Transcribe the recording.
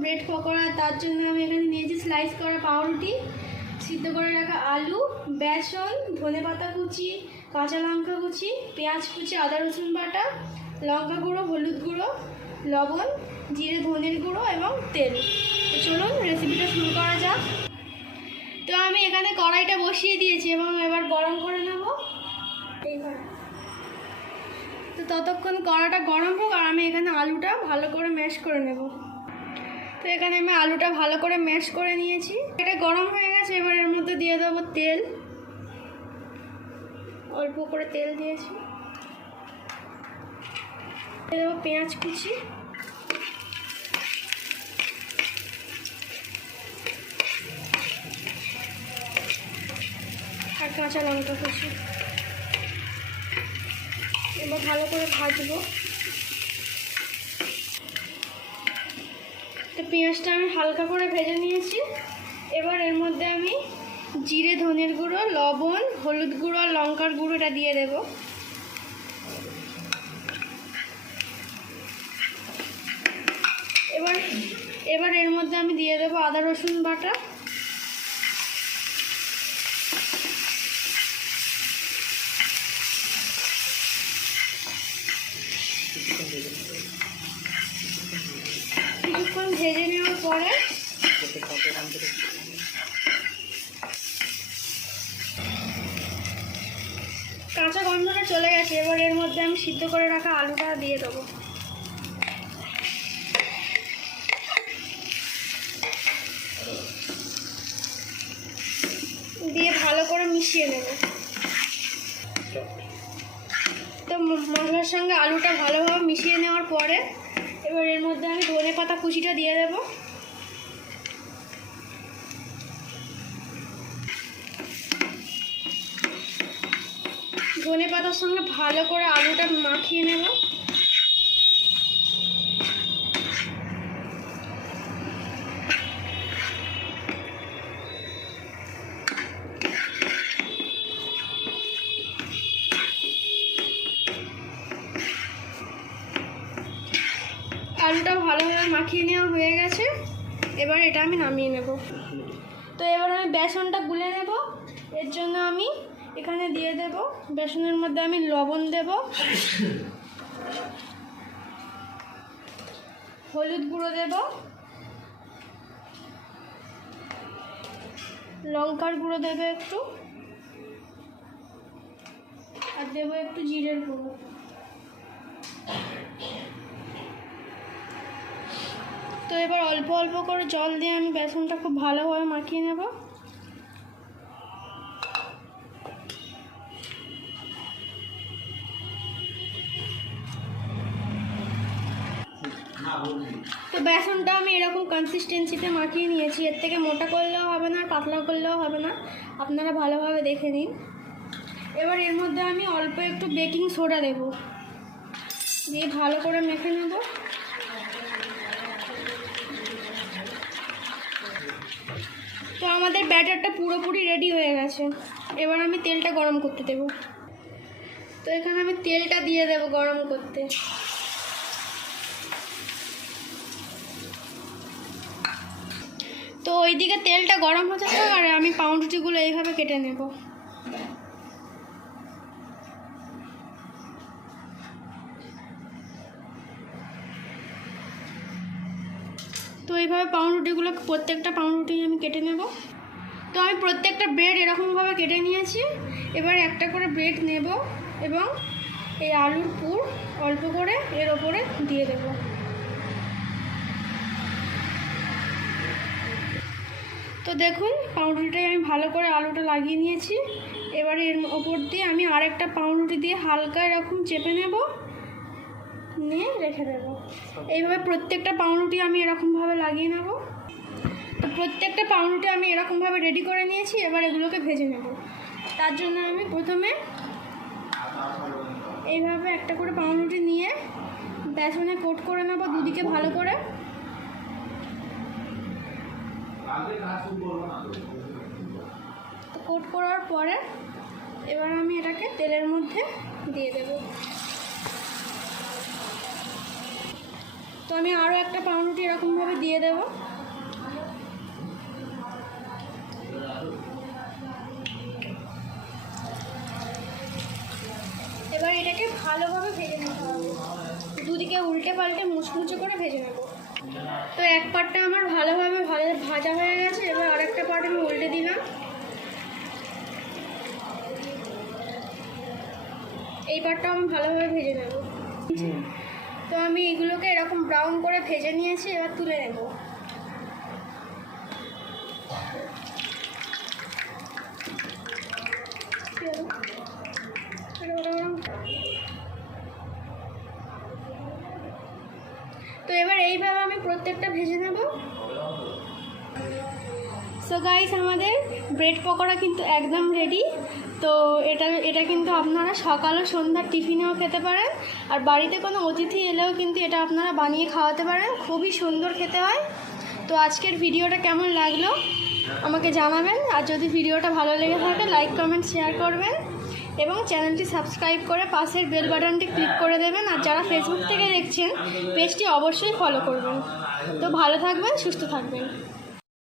Bread pakora. তার জন্য আমি এখানে নিয়েছি স্লাইস করা পাউরুটি, সিদ্ধ করে রাখা আলু, বেসন, ধনেপাতা কুচি, কাঁচা লঙ্কা কুচি, পেঁয়াজ কুচি, আদা রসুন বাটা, লঙ্কা গুঁড়ো, হলুদ গুঁড়ো, লবণ, জিরে ধনের গুঁড়ো এবং তেল। তো চলুন রেসিপিটা শুরু করা যাক। তো আমি এখানে কড়াইটা বসিয়ে দিয়েছি এবং এবার গরম করে নেব এইভাবে। তো ততক্ষণ কড়াটা গরম হোক আর আমি এখানে আলুটা ভালো করে ম্যাশ করে নেব। তো এখানে আমি আলুটা ভালো করে ম্যাশ করে নিয়েছি। এটা গরম হয়ে গেছে, এবার এর মধ্যে দিয়ে দেবো তেল। অল্প করে তেল দিয়েছি। দিয়ে দেবো পেঁয়াজ কুচি, আর কাঁচা লঙ্কা কুচি। এবার ভালো করে ভাজবো। তো পেঁয়াজটা আমি হালকা করে ভেজে নিয়েছি। এবার এর মধ্যে আমি জিরে ধনের গুঁড়ো, লবণ, হলুদ গুঁড়ো আর লঙ্কার গুঁড়োটা দিয়ে দেব। এবার এর মধ্যে আমি দিয়ে দেবো আদা রসুন বাটা। কিছুক্ষণ ভেজে নেওয়ার পরে কাঁচা গন্ধটা চলে গেছে। এবার এর মধ্যে আমি সিদ্ধ করে রাখা আলুটা দিয়ে দেবো। দিয়ে ভালো করে মিশিয়ে নেব। তো মশলার সঙ্গে আলুটা ভালোভাবে মিশিয়ে নেওয়ার পরে এবার এর মধ্যে আমি ধনেপাতা কুচিটা দিয়ে দেব। ধনেপাতার সঙ্গে ভালো করে আলুটা মাখিয়ে নেব। আলুটা ভালোভাবে মাখিয়ে নেওয়া হয়ে গেছে। এবার এটা আমি নামিয়ে নেব। তো এবার আমি বেসনটা গুলে নেব। এর জন্য আমি এখানে দিয়ে দেব, বেসনের মধ্যে আমি লবণ দেব, হলুদ গুঁড়ো দেব, লঙ্কার গুঁড়ো দেবে একটু, আর দেবো একটু জিরের গুঁড়ো। তো এবার অল্প অল্প করে জল দিয়ে আমি বেসনটা খুব ভালোভাবে মাখিয়ে নেব। তো বেসনটা আমি এরকম কনসিস্টেন্সিতে মাখিয়ে নিয়েছি। এর থেকে মোটা করলেও হবে না, পাতলা করলেও হবে না, আপনারা ভালোভাবে দেখে নিন। এবার এর মধ্যে আমি অল্প একটু বেকিং সোডা দেব, দিয়ে ভালো করে মেখে নেব। তো আমাদের ব্যাটারটা পুরোপুরি রেডি হয়ে গেছে। এবার আমি তেলটা গরম করতে দেব। তো এখানে আমি তেলটা দিয়ে দেব গরম করতে। তো ওইদিকে তেলটা গরম হতে থাক আর আমি পাউরুটিগুলো এইভাবে কেটে নেব। তো এইভাবে পাউরুটিগুলো প্রত্যেকটা পাউরুটি আমি কেটে নেব। তো আমি প্রত্যেকটা ব্রেড এরকমভাবে কেটে নিয়েছি। এবার একটা করে ব্রেড নেব এবং এই আলুর পুর অল্প করে এর ওপরে দিয়ে দেব। তো দেখুন পাউরুটিটাই আমি ভালো করে আলুটা লাগিয়ে নিয়েছি। এবার এর ওপর দিয়ে আমি আরেকটা পাউরুটি দিয়ে হালকা এরকম চেপে নেব, নিয়ে রেখে দেব। এইভাবে প্রত্যেকটা পাউরুটি আমি এরকমভাবে লাগিয়ে নেব। তো প্রত্যেকটা পাউরুটি আমি এরকমভাবে রেডি করে নিয়েছি। এবার এগুলোকে ভেজে নেব। তার জন্য আমি প্রথমে এইভাবে একটা করে পাউরুটি নিয়ে বেসনে কোট করে নেব দুদিকে ভালো করে। তো কোট করার পরে এবার আমি এটাকে তেলের মধ্যে দিয়ে দেব। তো তো আমি আরও একটা পাউরুটি এরকমভাবে দিয়ে দেবো। এবার এটাকে ভালোভাবে ভেজে নিতে হবে, দুদিকে উল্টে পাল্টে মুচমুচে করে ভেজে নেব। তো এক পাটটা আমার ভালোভাবে ভাজা হয়ে গেছে, এবার আরেকটা পাট আমি উল্টে দিলাম। এই পাটটা আমি ভালোভাবে ভেজে নেব। তো আমি এগুলোকে এরকম ব্রাউন করে ভেজে নিয়েছি, এবার তুলে নেব। তো এবার এইভাবে আমি প্রত্যেকটা ভেজে নেব। সো গাইস, আমাদের ব্রেড পকোড়া কিন্তু একদম রেডি। তো এটা কিন্তু আপনারা সকাল ও সন্ধ্যার টিফিনেও খেতে পারেন, আর বাড়িতে কোনো অতিথি এলেও কিন্তু এটা আপনারা বানিয়ে খাওয়াতে পারেন, খুবই সুন্দর খেতে হয়। তো আজকের ভিডিওটা কেমন লাগলো আমাকে জানাবেন, আর যদি ভিডিওটা ভালো লেগে থাকে লাইক কমেন্ট শেয়ার করবেন এবং চ্যানেলটি সাবস্ক্রাইব করে পাশের বেল বাটনটি ক্লিক করে দেবেন। আর যারা ফেসবুক থেকে দেখছেন পেজটি অবশ্যই ফলো করবেন। তো ভালো থাকবেন, সুস্থ থাকবেন।